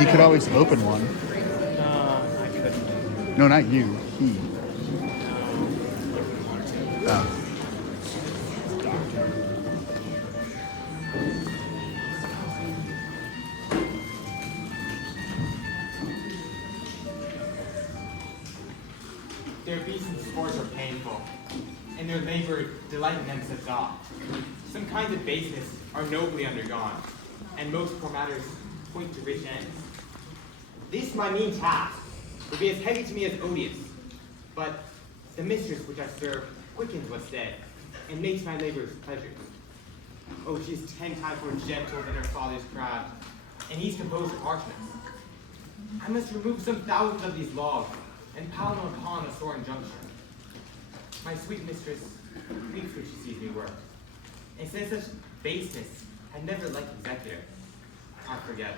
He could always open one. I couldn't. No, not you. He. Oh. Their beasts and sports are painful, and their labor delighting them says not. Some kinds of baseness are nobly undergone, and most poor matters point to rich ends. This my mean task would be as heavy to me as odious, but the mistress which I serve quickens what's dead, and makes my labors pleasures. Oh, she is 10 times more gentle than her father's craft, and he's composed of harshness. I must remove some thousands of these logs, and pile them upon a sore injunction. My sweet mistress weeps when she sees me work, and says such baseness had never liked executor. I forget,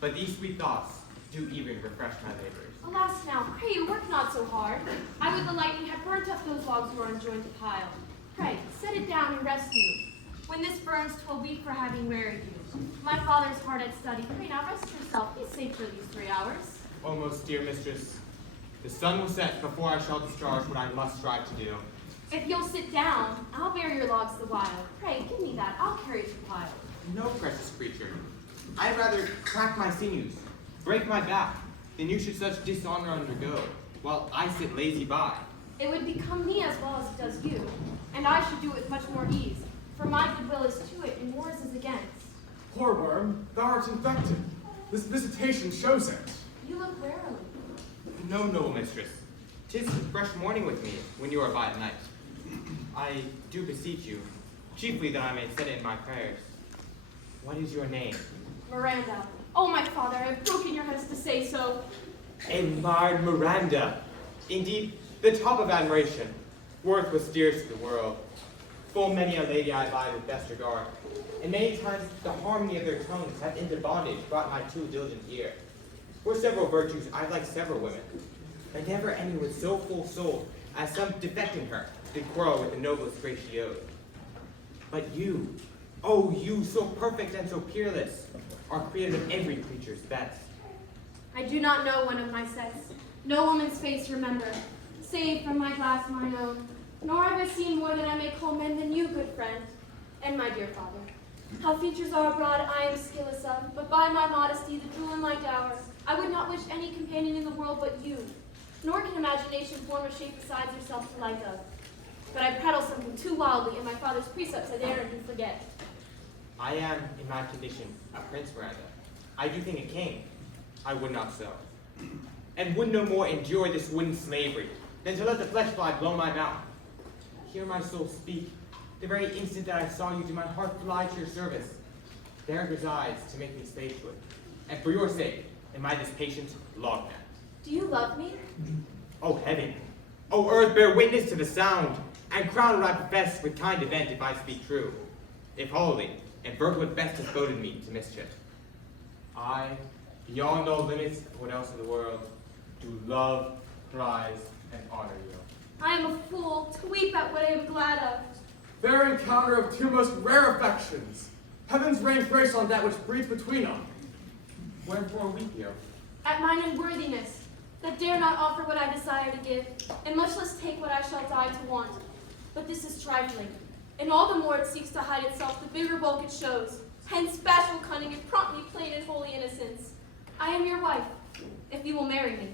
but these sweet thoughts do even refresh my labors. Alas now, pray you work not so hard. I would the lightning have burnt up those logs you are enjoined to pile. Pray, set it down and rest you. When this burns, 'twill weep for having wearied you. My father's hard at study. Pray now rest yourself. Be safe for these 3 hours. O most dear mistress, the sun will set before I shall discharge what I must strive to do. If you'll sit down, I'll bear your logs the while. Pray, give me that. I'll carry it to pile. No, precious creature. I'd rather crack my sinews, break my back, than you should such dishonor undergo, while I sit lazy by. It would become me as well as it does you, and I should do it with much more ease, for my goodwill is to it, and yours is against. Poor worm, thou art infected. This visitation shows it. You look warily. No, noble mistress. 'Tis fresh morning with me, when you are by at night. I do beseech you, chiefly that I may set in my prayers. What is your name? Miranda. Oh, my father, I have broken your heads to say so. Admired Miranda. Indeed, the top of admiration. Worth was dearest to the world. Full many a lady I vie with best regard, and many times the harmony of their tongues hath into bondage brought my too diligent ear. For several virtues I like several women, but never any with so full soul as some defect in her did quarrel with the noblest grace she owed. But you, oh you, so perfect and so peerless, are created of every creature's best. I do not know one of my sex, no woman's face remember, save from my glass mine own, nor have I seen more than I may call men than you, good friend, and my dear father. How features are abroad I am skilless of, but by my modesty, the jewel in my dower, I would not wish any companion in the world but you, nor can imagination form a shape besides yourself to like of. But I prattle something too wildly, and my father's precepts I dare and forget. I am, in my condition, a prince, Miranda. I do think a king. I would not so. And would no more endure this wooden slavery than to let the flesh fly blow my mouth. Hear my soul speak. The very instant that I saw you, did my heart fly to your service. There it resides to make me slave to it. And for your sake, am I this patient logman. Do you love me? O heaven, O earth, bear witness to the sound, and crown what I profess with kind event if I speak true. If wholly, invert what best has boded me to mischief. I, beyond all limits of what else in the world, do love, prize, and honor you. I am a fool to weep at what I am glad of. Fair encounter of two most rare affections. Heaven's rain grace on that which breeds between them. Wherefore weep you? At mine unworthiness, that dare not offer what I desire to give, and much less take what I shall die to want. But this is trifling, and all the more it seeks to hide itself, the bigger bulk it shows. Hence bashful cunning and prompt me plain and holy innocence. I am your wife, if you will marry me.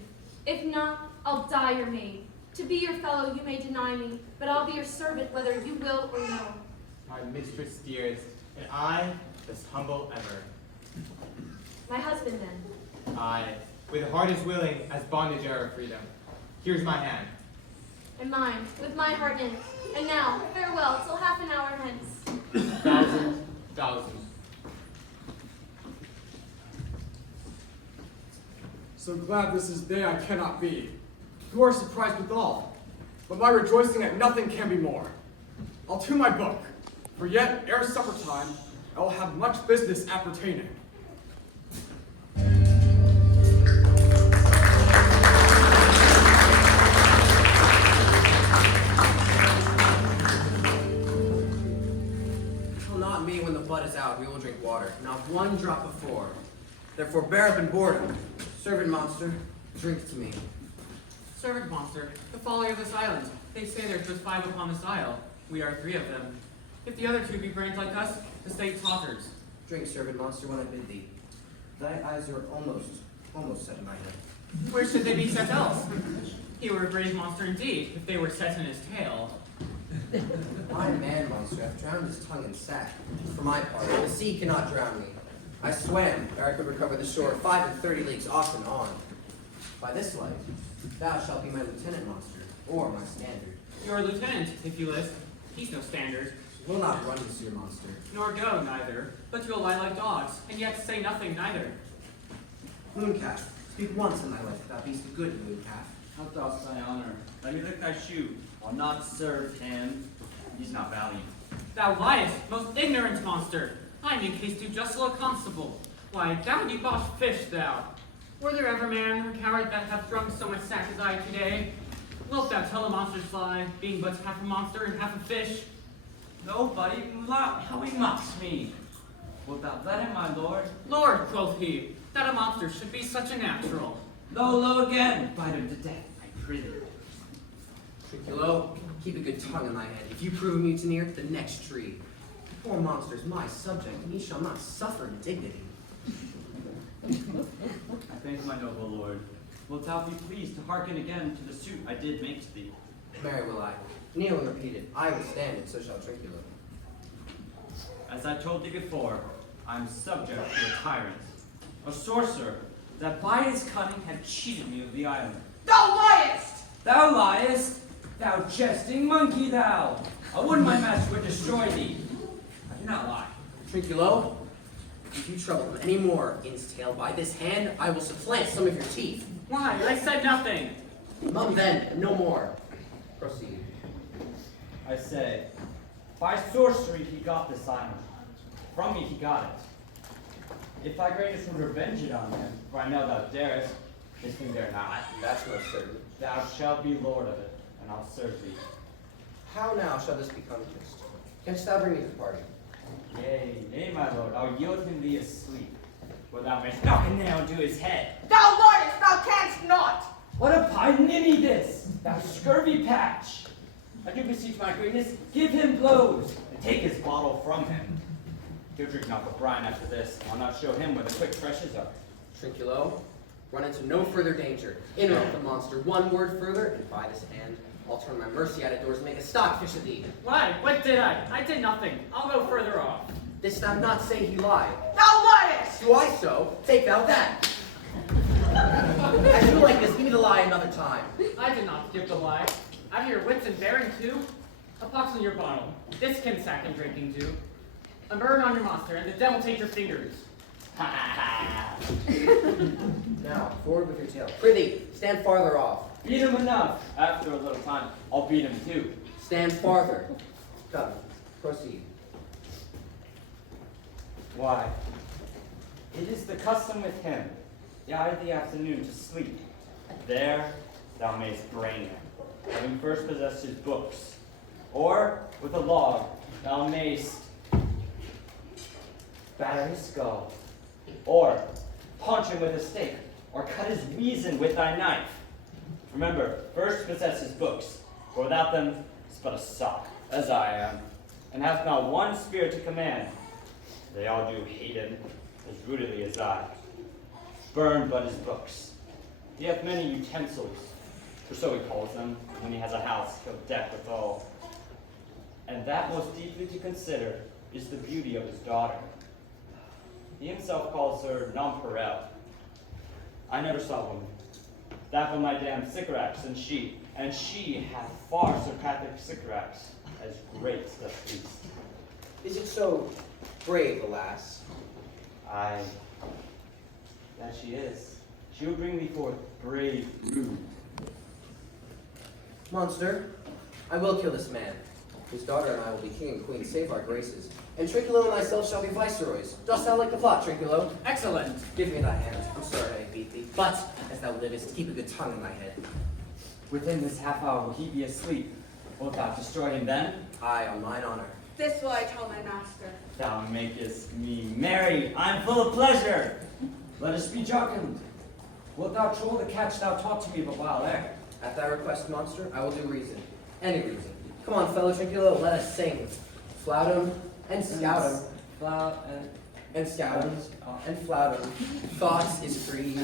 If not, I'll die your maid. To be your fellow you may deny me, but I'll be your servant whether you will or no. My mistress dearest, and I, this humble ever. My husband then. I, with a heart as willing as bondage are of freedom. Here's my hand. And mine, with my heart in. And now, farewell, till half an hour hence. Thousand. So glad this is day I cannot be. You are surprised withal, but my rejoicing at nothing can be more. I'll to my book, for yet ere supper time, I will have much business appertaining. It will not mean when the blood is out, we will drink water, not one drop before. Therefore bear up and board him. Servant monster, drink to me. Servant monster, the folly of this island. They say there's just 5 upon this isle. We are 3 of them. If the other 2 be brains like us, the state totters. Drink, servant monster, when I bid thee. Thy eyes are almost set in my head. Where should they be set else? He were a brave monster indeed, if they were set in his tail. I, man monster, have drowned his tongue in sack. For my part, the sea cannot drown me. I swam ere I could recover the shore 35 leagues off and on. By this light, thou shalt be my lieutenant monster, or my standard. You're a lieutenant, if you list. He's no standard. Will not run, monsieur monster. Nor go, neither. But you'll lie like dogs, and yet say nothing, neither. Mooncalf, speak once in thy life, thou beest a good mooncalf. How dost thy honor? Let me lick thy shoe. I'll not serve him. He's not valiant. Thou liest, most ignorant monster. I make haste to just a constable. Why, thou debauched fish, thou. Were there ever man or coward that hath drunk so much sack as I today? Wilt thou tell a monster's lie, being but half a monster and half a fish? Nobody, how he mocks me. Wilt thou let him, my lord? Lord, quoth he, that a monster should be such a natural. Lo again, bite him to death, I prithee. Trinculo, keep a good tongue in thy head. If you prove a mutineer, the next tree. The poor monster's my subject, and he shall not suffer indignity. I thank my noble lord. Wilt thou be pleased to hearken again to the suit I did make to thee? Marry will I. Kneel and repeat it. I will stand, and so shall Trinculo. As I told thee before, I am subject to a tyrant, a sorcerer, that by his cunning had cheated me of the island. Thou liest! Thou liest, thou jesting monkey, thou! I would my master would destroy thee. I do not lie. Trinculo, if you trouble him any more, In's-tail, by this hand, I will supplant some of your teeth. Why, I said nothing. Mum then, no more. Proceed. I say, by sorcery he got this island. From me he got it. If thy greatness would revenge it on him, for I know thou darest, this thing dare not. That's most certain. Thou shalt be lord of it, and I'll serve thee. How now shall this be compassed? Canst thou bring me to the party? Yea, my lord, I'll yield him thee asleep, where thou mayst knock a nail into his head. Thou liest, thou canst not! What a pie ninny this, thou scurvy patch! I do beseech my greatness, give him blows, and take his bottle from him. He'll drink not the brine after this. I'll not show him where the quick freshes are. Trinculo, run into no further danger. Interrupt the monster one word further, and by this hand, I'll turn my mercy out of doors and make a stockfish of thee. Why, what did I? I did nothing. I'll go further off. Didst thou not say he lied? Thou liest! Do I so? Take thou that. As you like this, give me the lie another time. I did not give the lie. Have your wits and bearing too. A pox in your bottle. This can sack and drinking too. A burn on your monster, and the devil take your fingers. Ha ha ha. Now, forward with your tail. Prithee, stand farther off. Beat him enough. After a little time, I'll beat him too. Stand farther. Come, proceed. Why, it is the custom with him, the hour of the afternoon, to sleep. There thou mayst brain him, having first possessed his books. Or, with a log, thou mayst batter his skull, or punch him with a stake, or cut his weason with thy knife. Remember, first possess his books, for without them is but a sot, as I am, and hath not one spirit to command. They all do hate him as rootedly as I. Burn but his books. He hath many utensils, for so he calls them, when he has a house he'll deck withal. And that most deeply to consider is the beauty of his daughter. He himself calls her nonpareil. I never saw woman. That of my damn Sycorax, and she hath far Sir Patrick Sycorax, as great doth feast. Is it so brave, alas? Aye, that she is. She will bring thee forth brave brood. Monster, I will kill this man. His daughter and I will be king and queen, save our graces. And Trinculo and thyself shall be viceroys. Dost thou like the plot, Trinculo? Excellent. Give me thy hand. I'm sorry I beat thee. But, as thou livest, keep a good tongue in thy head. Within this half hour will he be asleep. Wilt thou destroy him then? Aye, on mine honor. This will I tell my master. Thou makest me merry. I'm full of pleasure. Let us be jocund. Wilt thou troll the catch thou taught to me but while there? At thy request, monster, I will do reason. Any reason. Come on, fellow Trinculo, let us sing. Flout 'em and scout 'em. Flout And scout 'em and flout 'em. Thoughts is free.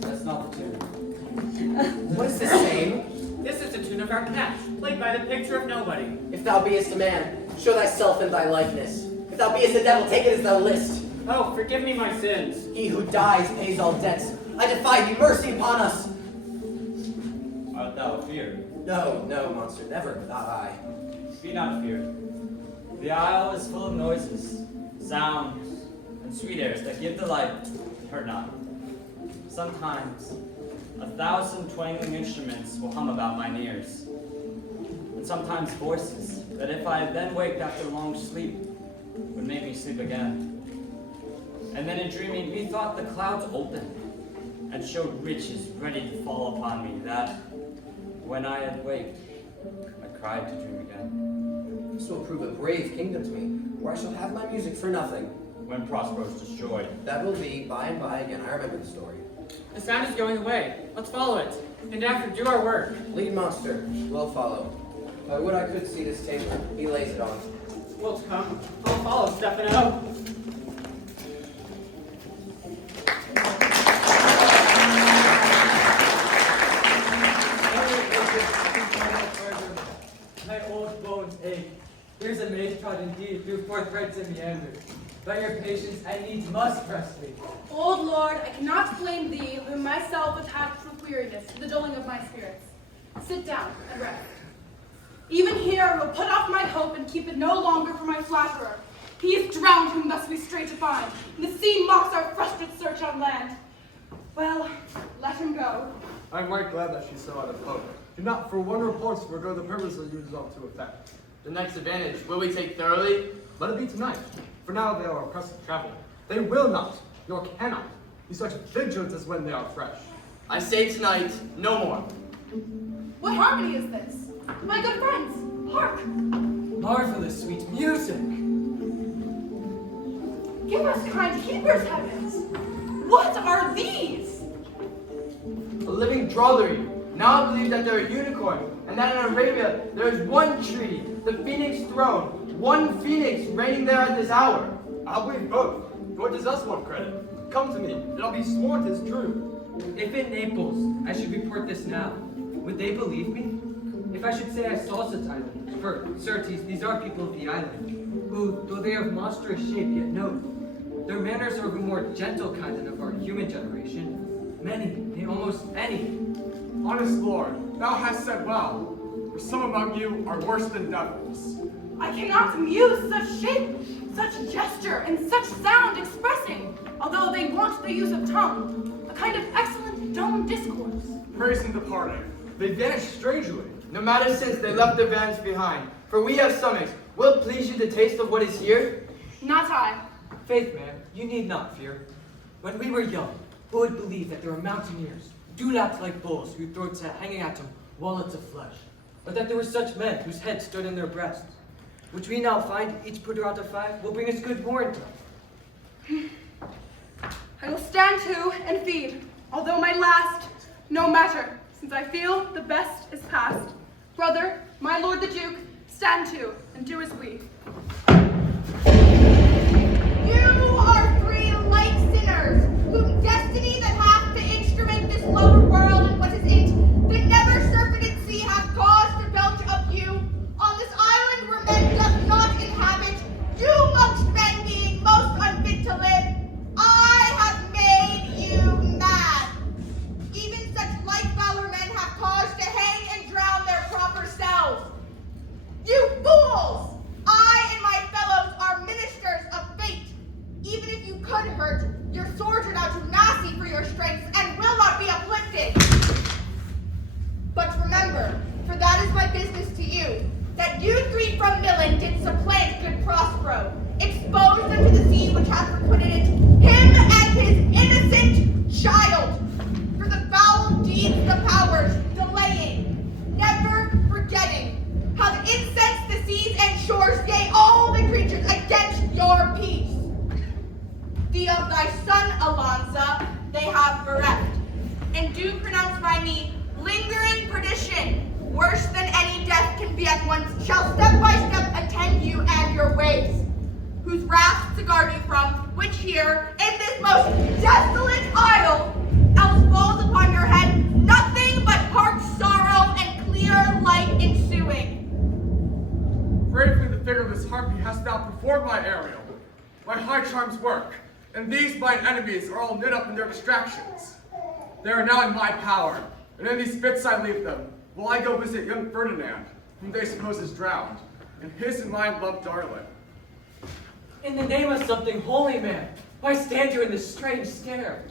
That's not the tune. What is this saying? This is the tune of our catch, played by the picture of nobody. If thou beest a man, show thyself in thy likeness. If thou beest a devil, take it as thou list. Oh, forgive me my sins. He who dies pays all debts. I defy thee, mercy upon us. Art thou afeard? No, no, monster, never, not I. Be not feared. The isle is full of noises, sounds, and sweet airs that give delight, hurt not. Sometimes 1,000 twangling instruments will hum about mine ears, and sometimes voices that if I had then waked after long sleep, would make me sleep again. And then in dreaming, methought the clouds opened, and showed riches ready to fall upon me, that, when I had waked, I cried to dream again. This will prove a brave kingdom to me, where I shall have my music for nothing. When Prospero is destroyed, That will be by and by again. I remember the story. The sound is going away. Let's follow it. And after, do our work. Lead monster, we'll follow. I would I could see this table. He lays it on. Wilt come? I'll follow, Stefano. My old bones ache. Here's a maze trod indeed through four threads and meanders. But your patience and needs must press me. Old Lord, I cannot blame thee, whom myself attached with weariness to the dulling of my spirits. Sit down and rest. Even here I will put off my hope and keep it no longer for my flatterer. He is drowned whom thus we stray to find, and the sea mocks our frustrate search on land. Well, let him go. I am right glad that she so out of hope. Do not for one report forego the purpose that you resolve to effect. The next advantage, will we take thoroughly? Let it be tonight. For now they are oppressed to travel. They will not, nor cannot, be such vigilant as when they are fresh. I say tonight, no more. What harmony is this? My good friends, hark! Marvelous sweet music. Give us kind keepers, heavens! What are these? A living drollery. Now I believe that there are unicorns, and that in Arabia there is one tree, the phoenix throne, one phoenix reigning there at this hour. I'll believe both, nor does us want credit. Come to me, and I'll be sworn 'tis true. If in Naples I should report this now, would they believe me? If I should say I saw such islands, for certes these are people of the island, who, though they are of monstrous shape, yet know their manners are of a more gentle kind than of our human generation. Many, nay, almost any. Honest Lord, thou hast said well, for some among you are worse than devils. I cannot muse such shape, such gesture, and such sound expressing, although they want the use of tongue, a kind of excellent dumb discourse. Praising departing, they vanish strangely. No matter since they left their vans behind, for we have stomachs. Will it please you to taste of what is here? Not I. Faith, man, you need not fear. When we were young, who would believe that there were mountaineers, dewlaps like bulls, whose throats had hanging at them wallets of flesh, or that there were such men whose heads stood in their breasts, which we now find each putter out of 5 will bring us good warrant. I will stand to and feed, although my last, no matter, since I feel the best is past. Brother, my lord the Duke, stand to and do as we. You are 3 like sinners, whom destiny that hath to instrument this lower world and what is it, the never surfeited sea hath caused to belch of you. On this island where men doth not inhabit, you amongst men being most unfit to live, I have made you mad. Even such like valor men have caused to hang and drown their proper selves. You fools! I and my fellows are ministers of fate. Even if you could hurt, your swords are now too nasty for your strength and will not be uplifted. But remember, for that is my business to you, that you 3 from Milan did supplant good Prospero, exposed unto the sea which hath requited it, him and his innocent child. For the foul deeds, the powers, delaying, never forgetting, have incensed the seas and shores, yea, all the creatures against your peace. The of thy son, Alonza, they have bereft, and do pronounce by me lingering perdition, worse than any death can be at once, shall step by step attend you and your ways, whose wrath to guard you from, which here, in this most desolate isle, else falls upon your head nothing but heart sorrow and clear light ensuing. Bravely the figure of this harpy hast thou performed my Ariel. My high charms work, and these mine enemies are all knit up in their distractions. They are now in my power, and in these fits I leave them, while I go visit young Ferdinand, whom they suppose is drowned, and his and mine loved darling. In the name of something holy, man, why stand you in this strange stare?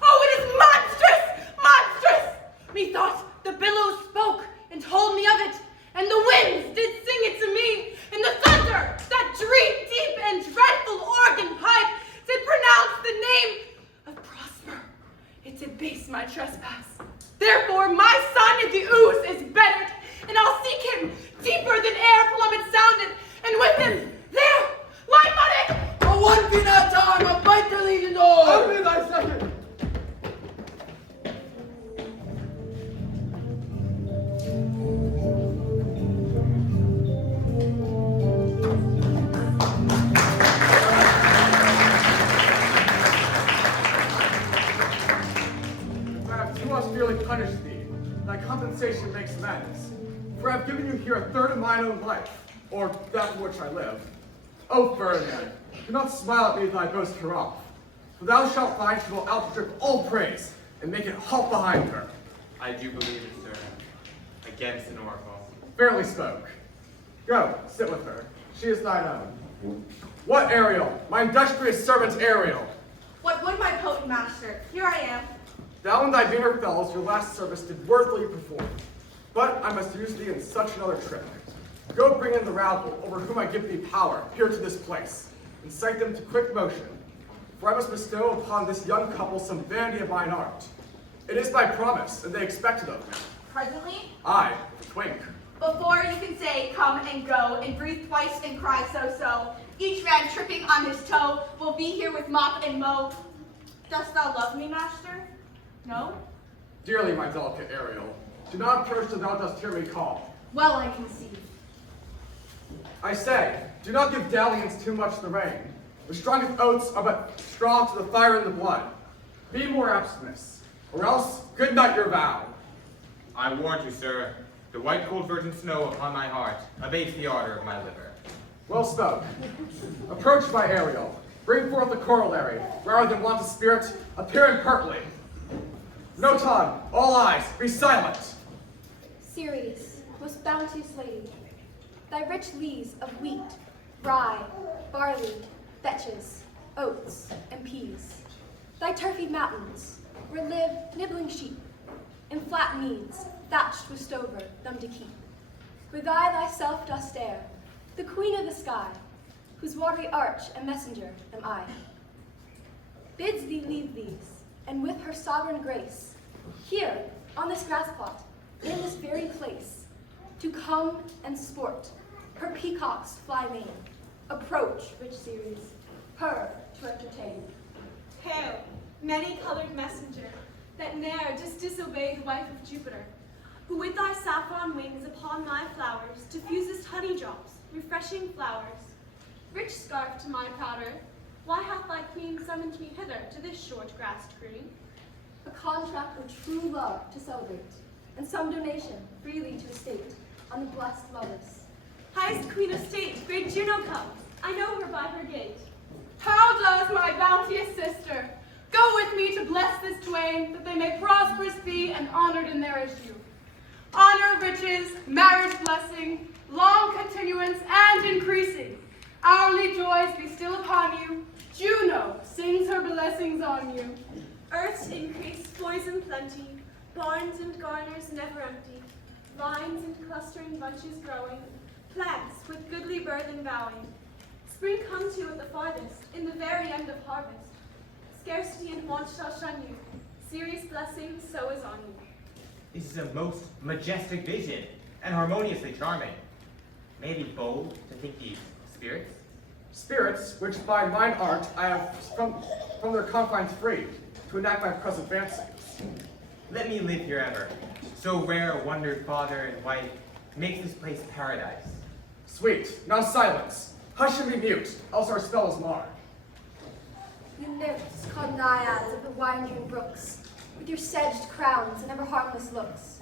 Oh, it is monstrous! Monstrous! Methought the billows spoke and told me of it, and the winds did sing it to me, and the thunder, that deep and dreadful organ pipe, did pronounce the name of Prosper. It did base my trespass. Therefore my son in the ooze is bettered, and I'll seek him deeper than air plummet sounded, and with him, there, lie money! A one feet at a time, a bite to lead the door! Only thy second! Severely punish thee, thy compensation makes amends. For I have given you here a third of mine own life, or that for which I live. O Ferdinand, do not smile at me thy boast hereof, for thou shalt find she will outstrip all praise, and make it halt behind her. I do believe it, sir. Against an oracle. Fairly spoke. Go, sit with her. She is thine own. What Ariel? My industrious servant Ariel. What would my potent master? Here I am. Thou and thy beaver fellows your last service did worthily perform. But I must use thee in such another trick. Go bring in the rabble, over whom I give thee power, here to this place, and cite them to quick motion. For I must bestow upon this young couple some vanity of mine art. It is my promise, and they expect it of me. Presently, Aye, twink. before you can say come and go, and breathe twice and cry so, each man tripping on his toe will be here with mop and mow. Dost thou love me, master? No? Dearly, my delicate Ariel, do not approach till thou dost hear me call. Well, I conceive. I say, do not give dalliance too much the rein. The strongest oaths are but straw to the fire in the blood. Be more abstinence, or else good night your vow. I warrant you, sir, the white cold virgin snow upon my heart abates the ardor of my liver. Well spoke. Approach my Ariel. Bring forth the corollary, rather than want a spirit, appearing pertly. No tongue, all eyes, be silent. Ceres, most bounteous lady, thy rich lees of wheat, rye, barley, vetches, oats, and peas, thy turfy mountains, where live nibbling sheep, and flat meads, thatched with stover, them to keep. Where thou thyself dost dare, the queen of the sky, whose watery arch and messenger am I, bids thee leave these, and with her sovereign grace, here, on this grass plot, in this very place, to come and sport, her peacocks fly main, approach, rich Ceres, her to entertain. Hail, many-colored messenger, that ne'er didst disobey the wife of Jupiter, who with thy saffron wings upon my flowers diffusest honey drops, refreshing flowers. Rich scarf to my powder, why hath thy queen summoned me hither to this short-grassed green? A contract of true love to celebrate, and some donation freely to estate on the blessed lovers. Highest queen of state, great Juno comes, I know her by her gait. How does my bounteous sister? Go with me to bless this twain, that they may prosperous be and honored in their issue. Honor, riches, marriage blessing, long continuance and increasing. Hourly joys be still upon you. Juno sings her blessings on you. Earth's increase, poison plenty, barns and garners never empty, vines and clustering bunches growing, plants with goodly burthen bowing. Spring comes you at the farthest, in the very end of harvest. Scarcity and want shall shun you. Serious blessing so is on you. This is a most majestic vision, and harmoniously charming. May it be bold to think these spirits? Spirits, which by mine art I have from their confines freed, to enact my present fancies. Let me live here ever. So rare a wondered father and wife makes this place paradise. Sweet, now silence. Hush and be mute, else our spell is marred. You nymphs called naiads of the winding brooks, with your sedged crowns and ever harmless looks,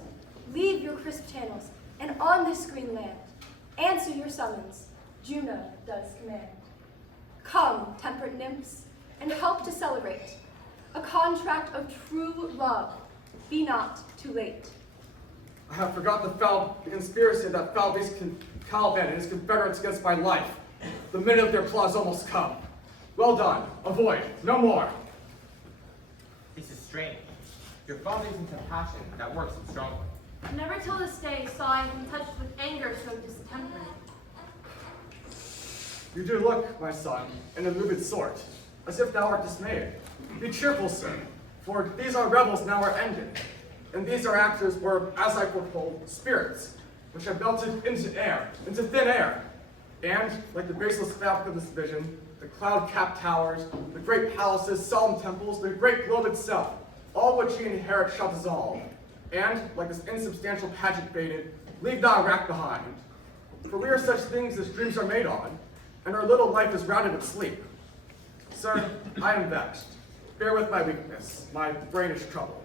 leave your crisp channels, and on this green land, answer your summons, Juno does command. Come, temperate nymphs, and help to celebrate a contract of true love. Be not too late. I have forgot the conspiracy of that foul beast Caliban and his confederates against my life. The minute of their claws almost come. Well done. Avoid. No more. This is strange. Your father isn't a passion that works so strongly. Never till this day saw I him touched with anger so distempered. You do look, my son, in a moved sort, as if thou art dismayed. Be cheerful, sir, for these our revels now are ended, and these our actors were, as I foretold, spirits, which have melted into thin air, and, like the baseless fabric of this vision, the cloud-capped towers, the great palaces, solemn temples, the great globe itself, all which ye inherit shall dissolve, and, like this insubstantial pageant faded, leave not a rack behind. For we are such things as dreams are made on, and our little life is rounded with sleep. Sir, I am vexed. Bear with my weakness. My brain is troubled.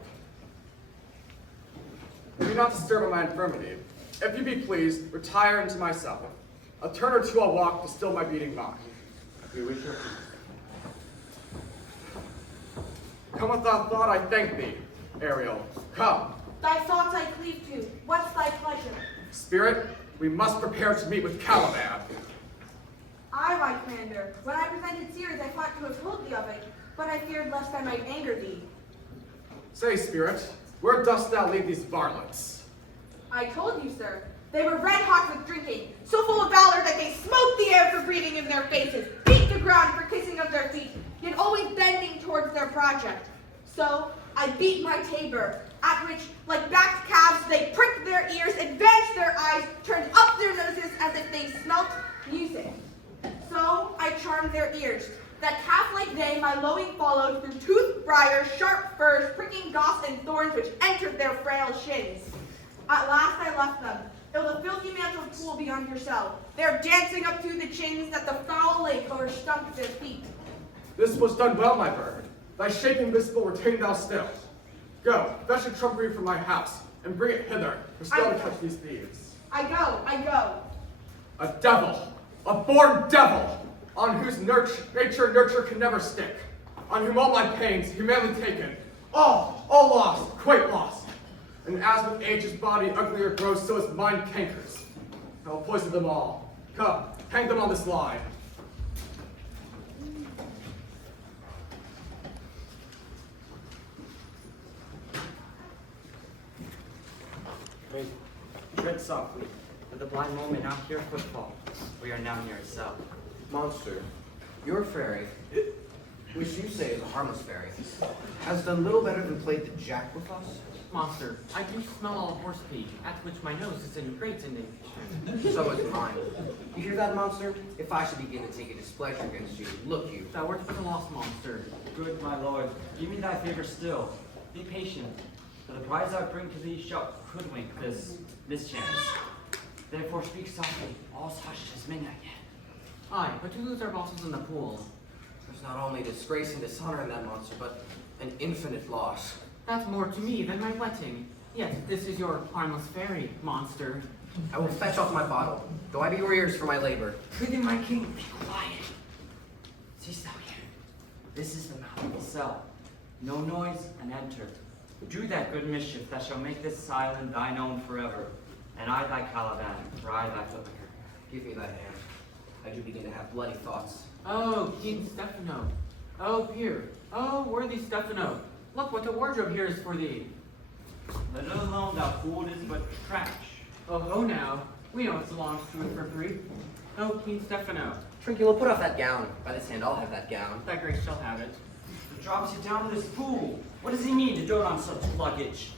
Do not disturb my infirmity. If you be pleased, retire into my cell. A turn or two I'll walk to still my beating mind. We wish your peace. Come without thought, I thank thee, Ariel. Come. Thy thoughts I cleave to. What's thy pleasure? Spirit, we must prepare to meet with Caliban. Aye, my commander. When I presented Ceres, I thought to have told thee of it, but I feared lest I might anger thee. Say, Spirit, where dost thou leave these varlets? I told you, sir. They were red hot with drinking, so full of valor that they smote the air for breathing in their faces, beat the ground for kissing of their feet, yet always bending towards their project. So I beat my tabor, at which, like backed calves, they pricked their ears, advanced their eyes, turned up their noses as if they smelt music. So I charmed their ears, that calf-like they my lowing followed through toothed briars, sharp furs, pricking goss and thorns which entered their frail shins. At last I left them, till the filthy mantled pool beyond your cell, there dancing up to the chins that the foul lake o'erstunk their feet. This was done well, my bird. Thy shaping wistful retain thou still. Go, fetch a trumpery from my house, and bring it hither, for still to catch these thieves. I go. A devil, a born devil, on whose nature can never stick, on whom all my pains humanly taken, all lost, quite lost. And as with age his body uglier grows, so his mind cankers. I will poison them all. Come, hang them on this line. Tread softly, for the blind moment now hear footfall. We are now near a cell. Monster, your fairy, which you say is a harmless fairy, has done little better than played the jack with us. Monster, I do smell all horse pee, at which my nose is in great indignation. So is mine. You hear that, monster? If I should begin to take a displeasure against you, look you. Thou art but a lost monster. Good my lord, give me thy favor still. Be patient, for the prize I bring to thee shall hoodwink this mischance. Therefore speak softly, all's hushed as midnight yet. Aye, but to lose our bosses in the pool. There's not only disgrace and dishonor in that monster, but an infinite loss. That's more to me than my wetting. Yet this is your harmless fairy, monster. I will fetch off my bottle, though I be your ears for my labor. Prithee, my king, be quiet. Seest thou here? This is the mouth of the cell. No noise, and enter. Do that good mischief that shall make this island thine own forever. And I thy Caliban, for I thy footlicker. Give me that hand. I do begin to have bloody thoughts. Oh, King Stephano. Oh, peer. Oh, worthy Stephano. Look what a wardrobe here is for thee. Let it alone, thou fool, it is but trash. Oh, ho now. We know it belongs to it for free. Oh, King Stephano. Trinculo, put off that gown. By this hand, I'll have that gown. Thy grace shall have it. He drops you down to this pool. What does he mean to dote on such luggage?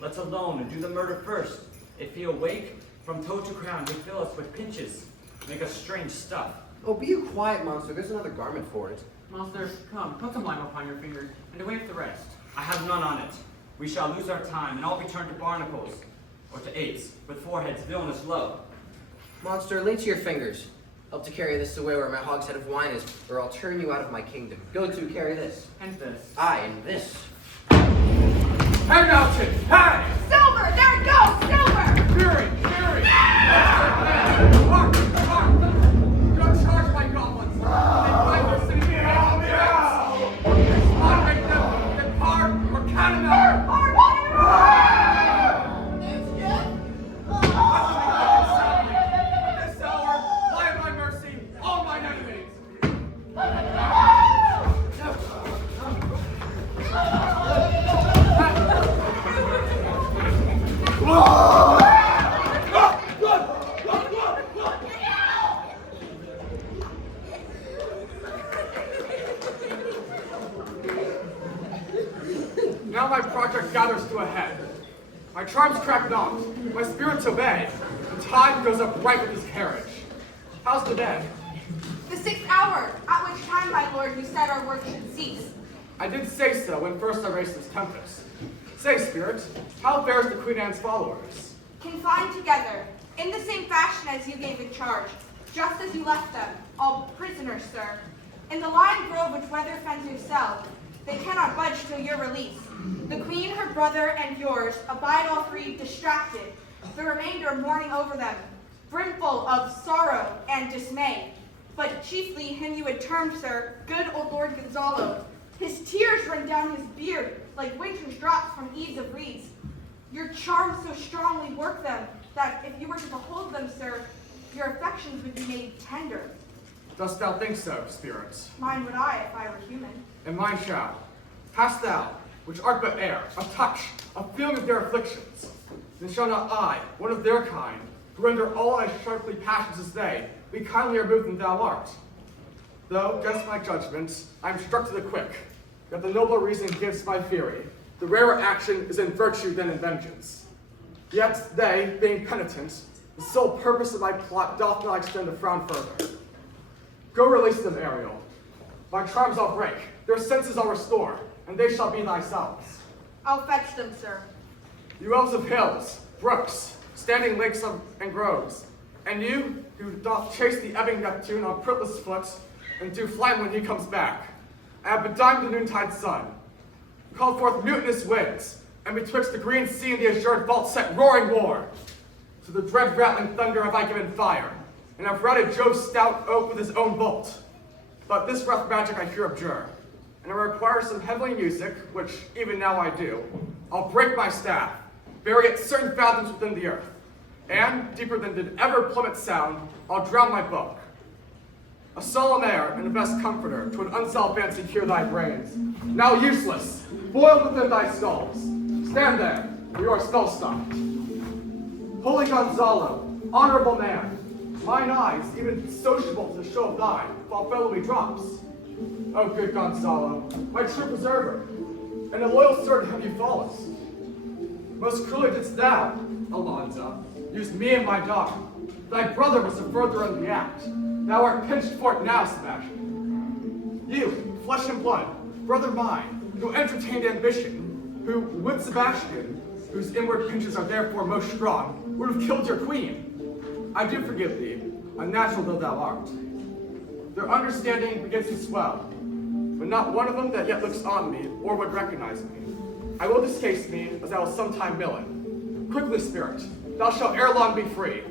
Let's alone and do the murder first. If he awake, from toe to crown, he fill us with pinches. Make us strange stuff, Oh, be you quiet, monster. There's another garment for it. Monster, come, put some lime upon your finger, and away with the rest. I have none on it. We shall lose our time, and all be turned to barnacles, or to apes, with foreheads villainous low. Monster, lay to your fingers. Help to carry this away where my hogshead of wine is, or I'll turn you out of my kingdom. Go to, carry this. And this. Aye, and this. Hey, Mountain! Hey! Silver! There it goes! Silver! Fury! Fury! Hark! Hark! You don't charge my goblins! They fight their city behind the gates! Moderate them! Then par or cannon! At this hour, lie at my mercy, all mine enemies! Now my project gathers to a head. My charms crack not, my spirits obey, and time goes up right with his carriage. How's the day? The 6th hour, at which time, my lord, you said our work should cease. I did say so when first I raced this Tempest. Say, spirit, how fares the Queen Anne's followers? Confined together, in the same fashion as you gave in charge, just as you left them, all prisoners, sir. In the lion grove which weather fends your cell, they cannot budge till your release. The queen, her brother, and yours abide all three distracted, the remainder mourning over them, brimful of sorrow and dismay. But chiefly him you had termed, sir, good old Lord Gonzalo. His tears run down his beard like winter's drops from eaves of reeds. Your charms so strongly work them that if you were to behold them, sir, your affections would be made tender. Dost thou think so, spirit? Mine would I if I were human. And mine shall. Hast thou, which art but air, a touch, a feeling of their afflictions, then shall not I, one of their kind, who render all as sharply passions as they, be kindlier moved than thou art? Though, against my judgment, I am struck to the quick, yet the nobler reason gives my fury. The rarer action is in virtue than in vengeance. Yet they, being penitent, the sole purpose of my plot doth not extend the frown further. Go release them, Ariel. My charms I'll break, their senses I'll restore, and they shall be thyself. I'll fetch them, sir. You elves of hills, brooks, standing lakes and groves, and you who doth chase the ebbing Neptune on pritless foot, and do flame when he comes back. I have bedimed the noontide sun, called forth mutinous winds, and betwixt the green sea and the azure vault set roaring war. To the dread rattling thunder have I given fire, and have routed Jove's stout oak with his own bolt. But this rough magic I here abjure, and I require some heavenly music, which even now I do. I'll break my staff, bury it certain fathoms within the earth, and, deeper than did ever plummet sound, I'll drown my book. A solemn air and a best comforter to an unsolved fancy cure thy brains. Now useless, boiled within thy skulls. Stand there, for you are skull stopped. Holy Gonzalo, honorable man, mine eyes, even sociable to the show of thine, fall fellowy drops. O good Gonzalo, my true preserver, and a loyal servant have you fallen. Most cruelly didst thou, Alonza, use me and my daughter. Thy brother was the furtherer in the act. Thou art pinched for it now, Sebastian. You, flesh and blood, brother mine, who entertained ambition, who, with Sebastian, whose inward pinches are therefore most strong, would have killed your queen. I do forgive thee, unnatural though thou art. Their understanding begins to swell, but not one of them that yet looks on me or would recognize me. I will discase me as I will sometime mill it. Quickly, spirit, thou shalt ere long be free.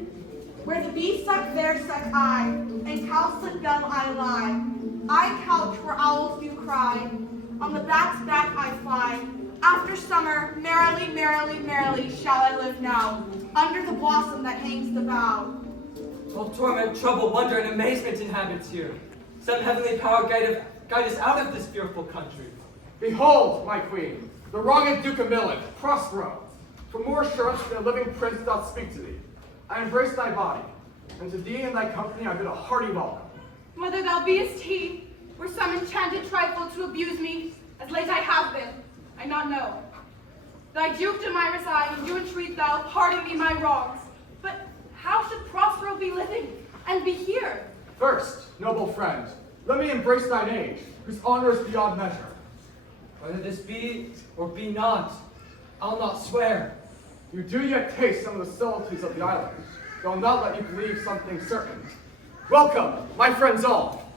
Where the bee suck, there suck I, and cowslip bell I lie. I couch where owls do cry. On the bat's back I fly. After summer, merrily, merrily, merrily shall I live now, under the blossom that hangs the bough. All torment, trouble, wonder, and amazement inhabits here. Some heavenly power guide us out of this fearful country. Behold, my queen, the wronged Duke of Millen, Prospero. For more assurance than a living prince doth speak to thee. I embrace thy body, and to thee and thy company I bid a hearty welcome. Whether thou beest he, or some enchanted trifle to abuse me, as late I have been, I not know. Thy dukedom I resign, and do entreat thou pardon me my wrongs. But how should Prospero be living, and be here? First, noble friend, let me embrace thine age, whose honor is beyond measure. Whether this be or be not, I'll not swear. You do yet taste some of the subtleties of the island, though I'll not let you believe something certain. Welcome, my friends all.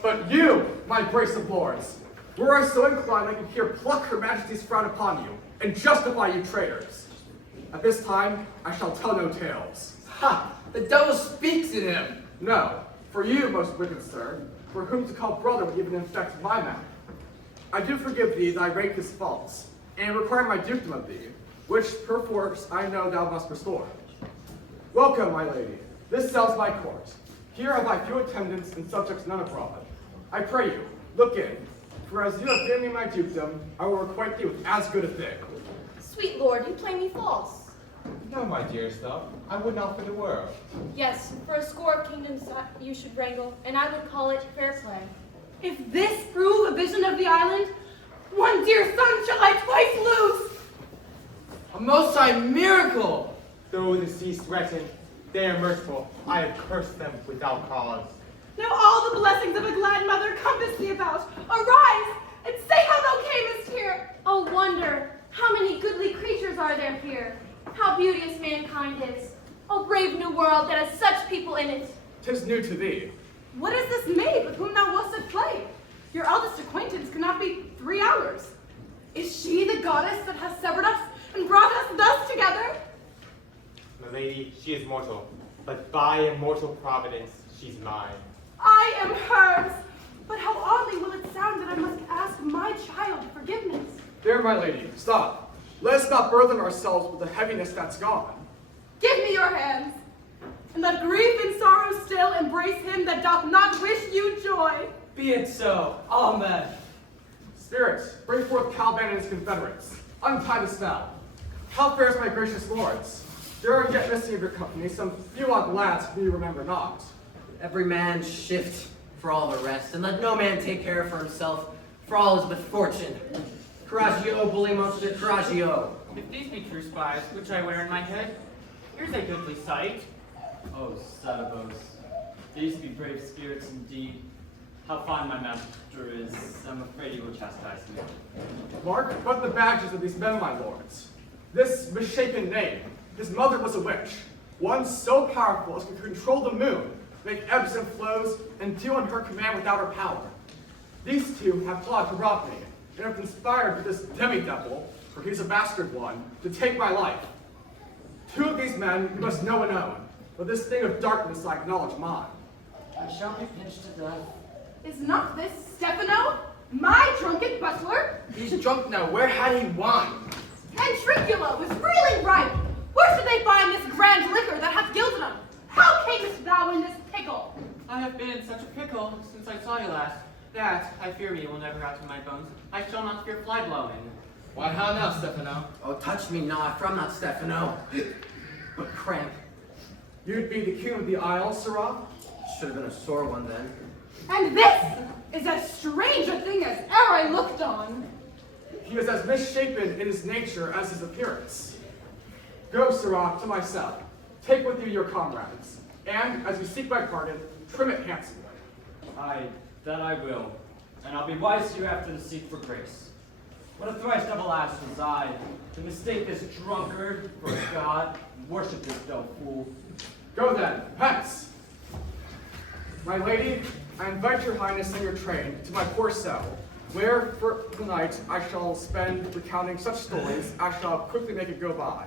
But you, my brace of lords, were I so inclined I could here pluck her majesty's frown upon you, and justify you traitors. At this time, I shall tell no tales. Ha! The devil speaks in him. No, for you, most wicked sir, for whom to call brother would even infect my mouth. I do forgive thee thy rankest faults, and require my dukedom of thee, which perforce I know thou must restore. Welcome, my lady. This cell's my court. Here have I few attendants and subjects none abroad. I pray you, look in, for as you have given me my dukedom, I will requite thee with as good a thing. Sweet lord, you play me false. No, my dearest love, I would not for the world. Yes, for a score of kingdoms you should wrangle, and I would call it fair play. If this prove a vision of the island, one dear son shall I twice lose. A most high miracle. Though the seas threaten, they are merciful. I have cursed them without cause. Now all the blessings of a glad mother compass thee about. Arise, and say how thou camest here. Oh, wonder, how many goodly creatures are there here? How beauteous mankind is. Oh, brave new world that has such people in it. 'Tis new to thee. What is this maid with whom thou wast at play? Your eldest acquaintance cannot be 3 hours. Is she the goddess that has severed us and brought us thus together? Milady, she is mortal, but by immortal providence, she's mine. I am hers. But how oddly will it sound that I must ask my child forgiveness? There, my lady, stop. Let us not burden ourselves with the heaviness that's gone. Give me your hands, and let grief and sorrow still embrace him that doth not wish you joy. Be it so. Amen. Spirits, bring forth Caliban and his confederates. Untie the spell. How fares my gracious lords? There are yet missing of your company some few odd lads whom you remember not. Every man shift for all the rest, and let no man take care for himself, for all is but fortune. Coraggio, bully monster, coraggio. If these be true spies, which I wear in my head, here's a goodly sight. Oh, Satabos, these be brave spirits indeed. How fine my master is, I'm afraid he will chastise me. Mark but the badges of these men, my lords. This misshapen name, his mother was a witch, one so powerful as to control the moon, make ebbs and flows, and do on her command without her power. These two have plotted to rob me, and have conspired with this demi-devil, for he's a bastard one, to take my life. 2 of these men you must know and own, but this thing of darkness I acknowledge mine. I shall be pinched to death. Is not this Stefano, my drunken butler? He's drunk now. Where had he wine? Ventricula was reeling ripe. Where should they find this grand liquor that hath gilded him? How camest thou in this pickle? I have been in such a pickle since I saw you last, that I fear me will never out to my bones. I shall not fear fly blowing. Why, how now, Stefano? Oh, touch me not, for I'm not Stefano, but cramp. You'd be the king of the isle, Sirrah? Should have been a sore one then. And this is as strange a thing as e'er I looked on. He is as misshapen in his nature as his appearance. Go, Sirrah, to my cell. Take with you your comrades, and, as you seek my pardon, trim it handsomely. Aye, that I will, and I'll be wise hereafter to seek for grace. What a thrice double ass was I, to mistake this drunkard for a god, and worship this dull fool. Go then, hence! My lady, I invite your highness and your train to my poor cell, where for the night I shall spend recounting such stories as shall quickly make it go by.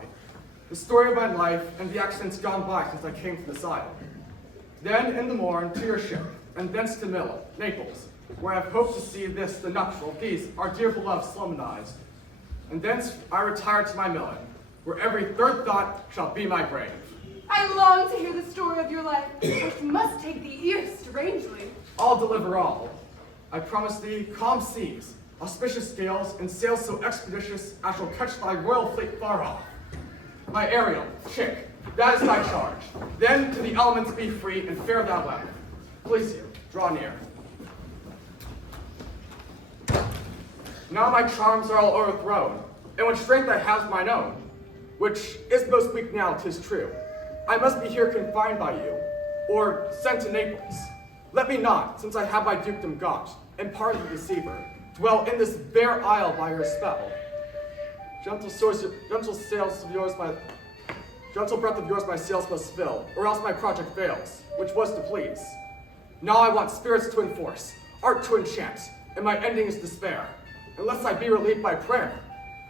The story of my life and the accidents gone by since I came to this isle. Then in the morn to your ship, and thence to Naples, where I have hoped to see this, the nuptial, these, our dear beloved solemnized. And thence I retire to my Milan, where every third thought shall be my grave. I long to hear the story of your life, which must take the ear strangely. I'll deliver all. I promise thee calm seas, auspicious gales, and sails so expeditious I shall catch thy royal fleet far off. My Ariel, chick, that is thy charge. Then to the elements be free, and fare thou well. Please you, draw near. Now my charms are all overthrown, and what strength I have mine own, which is most weak now, 'tis true. I must be here confined by you, or sent to Naples. Let me not, since I have my dukedom got, and pardon the deceiver, dwell in this bare isle by your spell. Gentle breath of yours my sails must fill, or else my project fails, which was to please. Now I want spirits to enforce, art to enchant, and my ending is despair, unless I be relieved by prayer.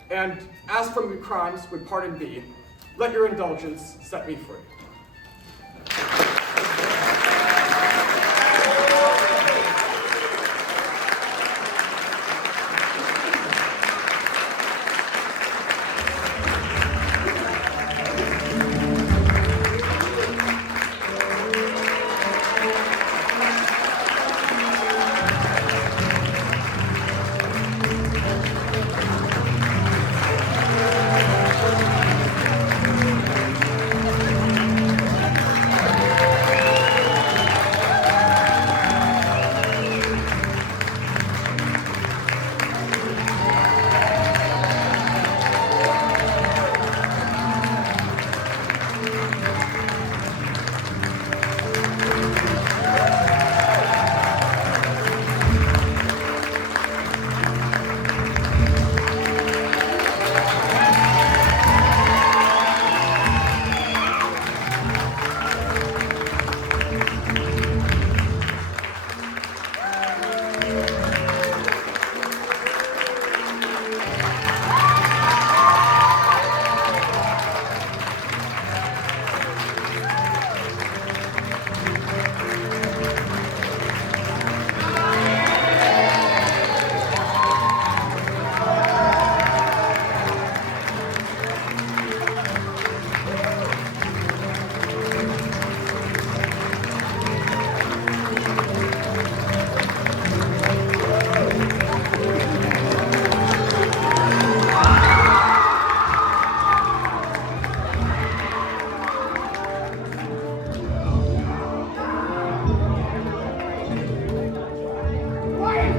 And as from your crimes would pardon be, let your indulgence set me free.